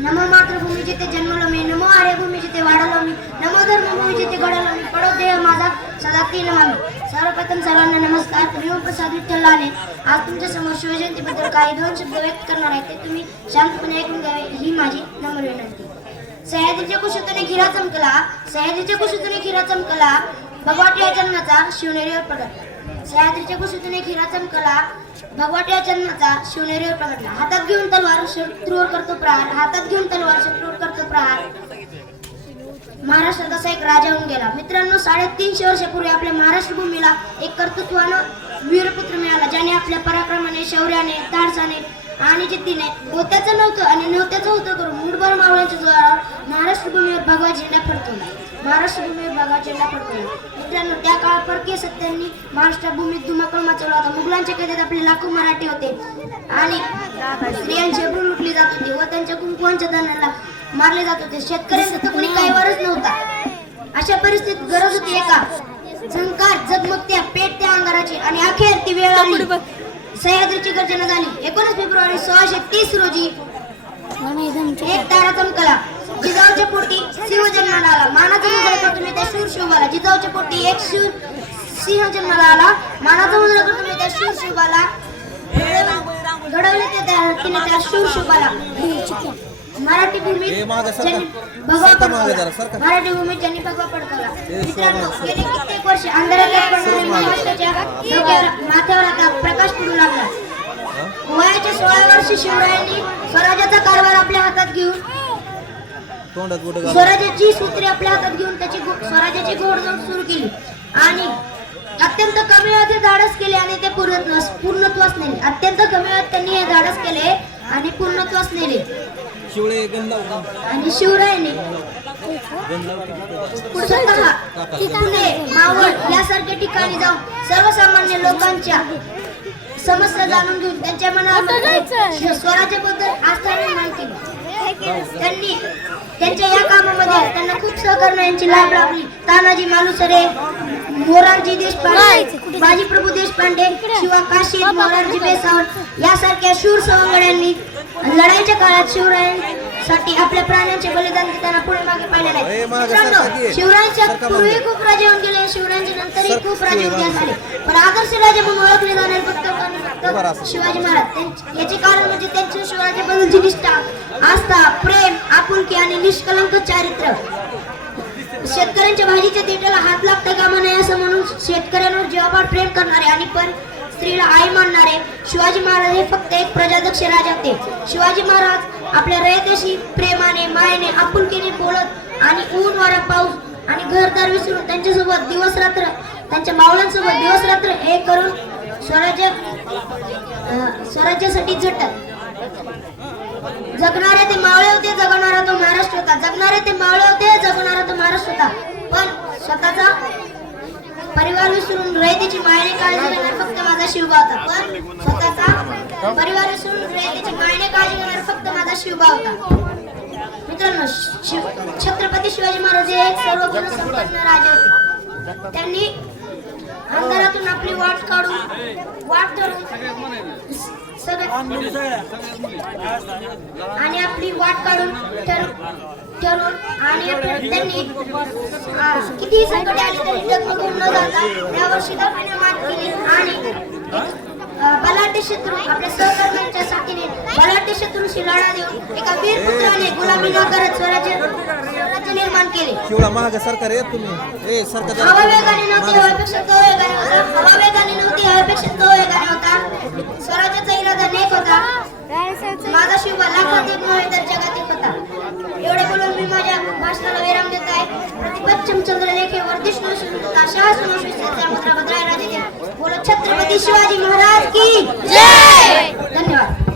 नमो मातृभूमी जिथे जन्मलो मी, नमो आर्यभूमी जिथे वाढलो मी, नमो धर्मभूमी जिथे घडलो मी, पडो देह माझा सदा ती नमामि. सर्वप्रथम सर्वांना नमस्कार. मी प्रसाद विठ्ठल लाले आज तुमच्या समोर शिवजयंतीबद्दल काही दोन शब्द व्यक्त करणार आहे. ते तुम्ही शांतपणे ऐकून घ्यावे ही माझी नम्र विनंती. सह्याद्रीच्या कुशीतून खिरा चमकला, सह्याद्रीच्या कुशीतून खिरा चमकला, भगवाट्या जन्माचा शिवनेरीवर प्रगटला. सह्याद्रीच्या कुशीतून खिरा चमकला, भगवाट्या जन्माचा शिवनेरीवर प्रगटला. हातात घेऊन तलवार शत्रूवर करतो प्रहार, हातात घेऊन तलवार शत्रूवर करतो प्रहार. महाराष्ट्रात असा एक राजा होऊन गेला. मित्रांनो, 350 वर्षापूर्वी आपल्या महाराष्ट्र भूमीला एक कर्तृत्वानं वीरपुत्र मिळाला, ज्याने आपल्या पराक्रमाने, शौर्याने, धाडसाने आणि जिद्दीने होत्याचं नव्हतं आणि नव्हत्याचं होतं करून मुठभर मावळ्यांच्या जोरावर महाराष्ट्र भूमीवर भगवा झेंडा फडकवला. महाराष्ट्र भूमीवर भगवा झेंडा फडकवला. मित्रांनो, त्या काळात परकीय सत्यांनी महाराष्ट्र भूमीत धुमाकूळ मचवला होता. मुघलांच्या कैदेत आपले लाखो मराठी होते आणि स्त्रियांची अब्रू लुटली जात होती व त्यांच्या कुंकवांच्या दानाला मारले जात होते. शेतकऱ्यांचा तर कोणी काही वरच नव्हता. अशा परिस्थितीत गरज होती एका झंकार झगमगत्या पेटत्या अंगाराची आणि अखेर ती वेळ आली. सह्याद्रीची गर्जना झाली. 19 फेब्रुवारी 1630 रोजी एक तारा चमकला. जिजाऊच्या पोटी सिंह जन्माला आला. मानाचा मुजरा करतो त्या शूर शिवबाला. जिजाऊच्या पोटी एक सिंह जन्माला आला. मानाचा मुजरा करतो त्या शूर शिवबाला घडवले तिने त्या शूर शिवबाला. मराठी भूमीत ज्यांनी भगवा फडकवला. मित्रांनो, गेली कित्येक वर्ष अंधारात पडणाऱ्या महाराष्ट्राच्या माथ्यावर आता प्रकाश पडू लागला. वयाच्या 16व्या वर्षी शिवरायांनी स्वराज्याचा कारभार आपल्या हातात घेऊन स्वराज्याची सूत्रे आपल्या हातात घेऊन त्याची स्वराज्याची घोडदौड सुरू केली आणि अत्यंत कमी वेळात धाडस केले आणि ते पूर्णत्वास नेले. अत्यंत कमी वेळात त्यांनी हे धाडस केले आणि पूर्णत्वास नेले. आणि शिवरायांनी स्वतः पुणे, मावळ यासारख्या ठिकाणी जाऊन सर्वसामान्य लोकांच्या समस्या जाणून घेऊन त्यांच्या मनामध्ये स्वराज्याबद्दल आस्था निर्माण केली. त्यांनी त्यांच्या या कामामध्ये त्यांना खूप सहकार्य यांची लाभ लाभली. तानाजी मालुसरे, मोरारजी देशपांडे, बाजीप्रभू देशपांडे, शिवा काशीद, मोरारजी बेसावळ यासारख्या शूर सवंगड्यांनी लढाईच्या काळात शिवरायांसाठी आपल्या प्राण्यांचे बलिदान देताना पुढे मागे पाहिले नाही. शिवरायांच्या पूर्वी खूप राजे होऊन गेले, शिवरायांच्या नंतरही खूप राजे इतिहास आले, पण आदर्श राजे म्हणून ओळखले जाणारे फक्त शिवाजी महाराज. याचे कारण म्हणजे त्यांच्या शिवराज्याबद्दलची निष्ठा, आस्था, प्रेम, आपुलकी आणि निष्कलंक चारित्र्य. शेतकऱ्यांच्या भाजीच्या देठाला हात लागता कामा नये असं म्हणून शेतकऱ्यांवर जीवापाड प्रेम करणारे आणि पण स्त्रीला आई मानणारे शिवाजी महाराज हे फक्त एक प्रजादक्ष राजा होते. शिवाजी महाराज आपल्या रयतेशी प्रेमाने, मायेने, आपुलकीने बोलत आणि ऊन वारा पाऊस आणि घरदार विसरून त्यांच्यासोबत दिवस रात्र, त्यांच्या मावळ्यांसोबत दिवस रात्र एक करून स्वराज्यासाठी झटत. जगणारे ते मावळे होते, जगणारा तो महाराष्ट्र होता. जगणारे ते मावळे होते, जगणारा तो महाराष्ट्र होता. पण स्वतःचा परिवार विसरून रयतेची मायेने काळजी घेणार फक्त माझा शिवबा होता. पण स्वतःचा परिवार विसरून रयतेची मायेने काळजी घेणार फक्त माझा शिवबा होता. मित्रांनो, छत्रपती शिवाजी महाराज हे एक सर्वगुण संपन्न राजे होते. त्यांनी अंधारातून आपली वाट ठरवून आणि आपली वाट काढून ठरवून आणि त्यांनी कितीही संकटे आली तरी डगमगून न जाता यावर शिदापणे मात केली आणि बलाढ्य शत्रू आपल्या सहकर्त्यांच्या साथीने बलाढ्य शत्रूशी लढा देऊन एका वीर पुत्राने गुलामी न करत स्वराज्य निर्माण केले. सरकार हवा वेगाने नव्हती, हवेपेक्षा तो वेगाने होता. हवा वेगाने नव्हती, हवेपेक्षा तो वेगाने होता. स्वराज्याचा इरादा नेक होता. माझा शिवबा लाखात एक नव्हे तर जगात एक होता. एवढे बोलून मी माझ्या भाषणाला विराम देत आहे. प्रतिपच्चम चंद्रलेखे वर्धिष्णू सुनता शाह सुनोशी भद्राय राजे बोलो छत्रपती शिवाजी महाराज की जय. धन्यवाद.